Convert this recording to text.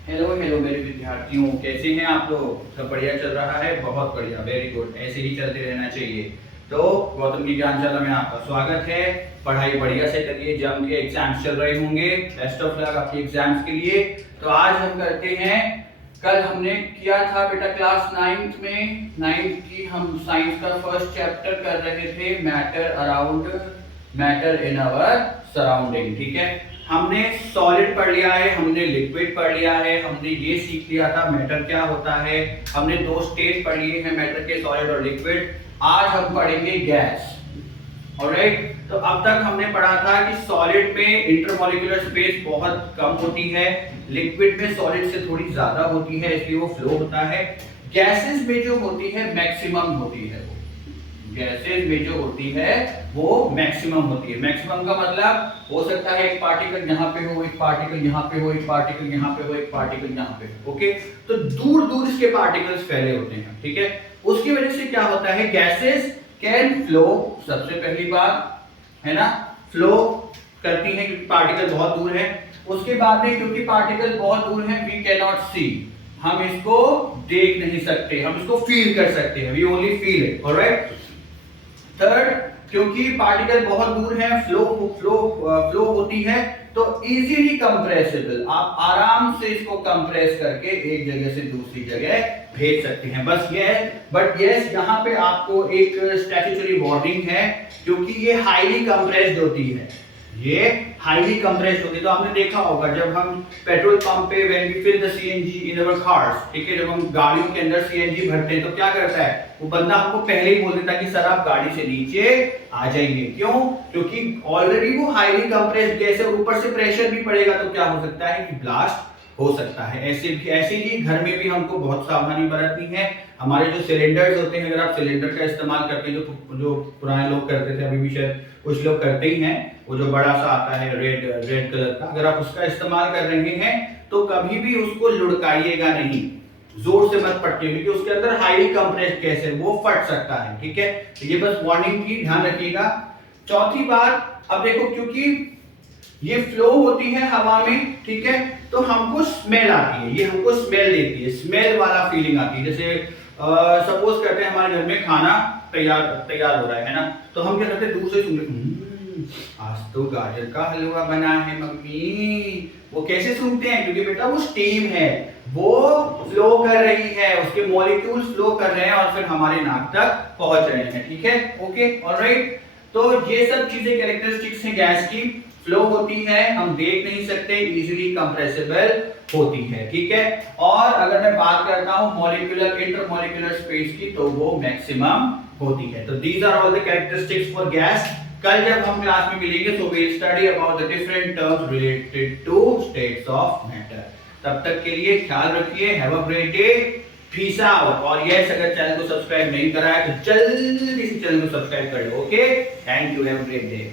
Hello hello मेरे विद्यार्थियों, कैसे हैं आप लोग? सब बढ़िया चल रहा है? बहुत बढ़िया, वेरी गुड। ऐसे ही चलते रहना चाहिए। तो गौतम की ज्ञानशाला में आपका स्वागत है। पढ़ाई बढ़िया से करिए, जम के एग्जाम्स चल रहे होंगे। बेस्ट ऑफ लक आपके एग्जाम्स के लिए। तो आज हम करते हैं, कल हमने किया था बेटा क्लास 9th में, 9th की हम साइंस का फर्स्ट चैप्टर कर रहे थे, matter around matter in our surrounding. ठीक है, हमने सॉलिड पढ़ लिया है, हमने लिक्विड पढ़ लिया है, हमने ये सीख लिया था मैटर क्या होता है, हमने दो स्टेट पढ़ लिए हैं मैटर के, सॉलिड और लिक्विड। आज हम पढ़ेंगे गैस। ऑलराइट, तो अब तक हमने पढ़ा था कि सॉलिड में इंटरमॉलिक्यूलर स्पेस बहुत कम होती है, लिक्विड में सॉलिड से थोड़ी ज्यादा होती है, इसलिए वो फ्लो होता है। गैसेस में जो होती है मैक्सिमम होती है, वो गैसेस में जो होती है वो मैक्सिमम होती है। मैक्सिमम का मतलब हो सकता है एक पार्टिकल यहाँ पे हो, एक पार्टिकल यहाँ पे हो, एक पार्टिकल यहाँ पे हो, एक पार्टिकल यहाँ पे हो। ओके, तो दूर दूर इसके पार्टिकल्स फैले होते हैं। ठीक है, उसकी वजह से क्या होता है, गैसेस कैन फ्लो। सबसे पहली बात है ना, फ्लो करती है क्योंकि पार्टिकल बहुत दूर है। उसके बाद में क्योंकि पार्टिकल बहुत दूर है, वी कैन नॉट सी, हम इसको देख नहीं सकते, हम इसको फील कर सकते हैं, we only feel it. Alright, third, क्योंकि पार्टिकल बहुत दूर है, फ्लो होती है, तो इजीली कंप्रेसिबल, आप आराम से इसको कंप्रेस करके एक जगह से दूसरी जगह भेज सकते हैं। बस ये है, बट यस यहाँ पे आपको एक स्टैट्यूटरी वार्निंग है, क्योंकि ये हाईली कंप्रेस्ड होती है, ये हाईली कंप्रेस्ड होती है। तो आपने देखा होगा जब हम पेट्रोल पंप पे when we fill the CNG in our cars, ठीक है, जब हम गाड़ियों के अंदर सीएनजी भरते हैं तो क्या करता है वो बंदा, हमको पहले ही बोल देता है कि सर आप गाड़ी से नीचे आ जाइए। क्यों? क्योंकि ऑलरेडी वो हाईली कंप्रेस्ड गैस है, ऊपर से प्रेशर भी पड़ेगा तो क्या हो सकता है कि ब्लास्ट हो सकता है। ऐसे ही घर में भी हमको बहुत सावधानी बरतनी है। हमारे जो सिलेंडर्स होते हैं, अगर आप सिलेंडर का इस्तेमाल करते हैं, जो पुराने लोग करते थे, अभी भी शायद कुछ लोग करते ही हैं, वो जो बड़ा सा आता है रेड कलर का, अगर आप उसका इस्तेमाल कर रहे हैं तो कभी भी उसको लुढ़काइएगा नहीं, जोर से मत पटकिए, क्योंकि उसके अंदर हाईली कंप्रेस्ड गैस है, वो फट सकता है। ठीक है, तो ये बस वार्निंग की, ध्यान रखिएगा। चौथी बात, अब देखो, क्योंकि ये फ्लो होती है हवा में, ठीक है, तो हमको स्मेल आती है, ये हमको स्मेल देती है, स्मेल वाला फीलिंग आती है। जैसे सपोज करते हैं हमारे घर में खाना तैयार हो रहा है ना, तो हम क्या करते हैं, दूर से सुन रहे, आज तो गाजर का हलवा बना है मम्मी। वो कैसे सूंघते हैं? क्योंकि बेटा वो स्टीम है, वो फ्लो कर रही है, उसके मॉलिक्यूल्स फ्लो कर रहे हैं और फिर हमारे नाक तक पहुंच रहे हैं। ठीक है, ओके, ऑलराइट। तो ये सब चीजें कैरेक्टरिस्टिक्स हैं गैस की। फ्लो होती है, हम देख नहीं सकते, इजीली कंप्रेसिबल होती है। ठीक है, और अगर मैं बात करता हूं मॉलिक्यूलर इंटरमॉलिक्यूलर स्पेस की, तो वो मैक्सिमम होती है। तो these are all the characteristics for gas. कल जब हम क्लास में मिलेंगे तो we study about the different terms related to states of matter. तब तक के लिए ख्याल रखिए, have a great day, peace out. और यस, अगर चैनल को सब्सक्राइब नहीं करा है तो जल्दी से चैनल को सब्सक्राइब कर लो। Okay, thank you, have a great day.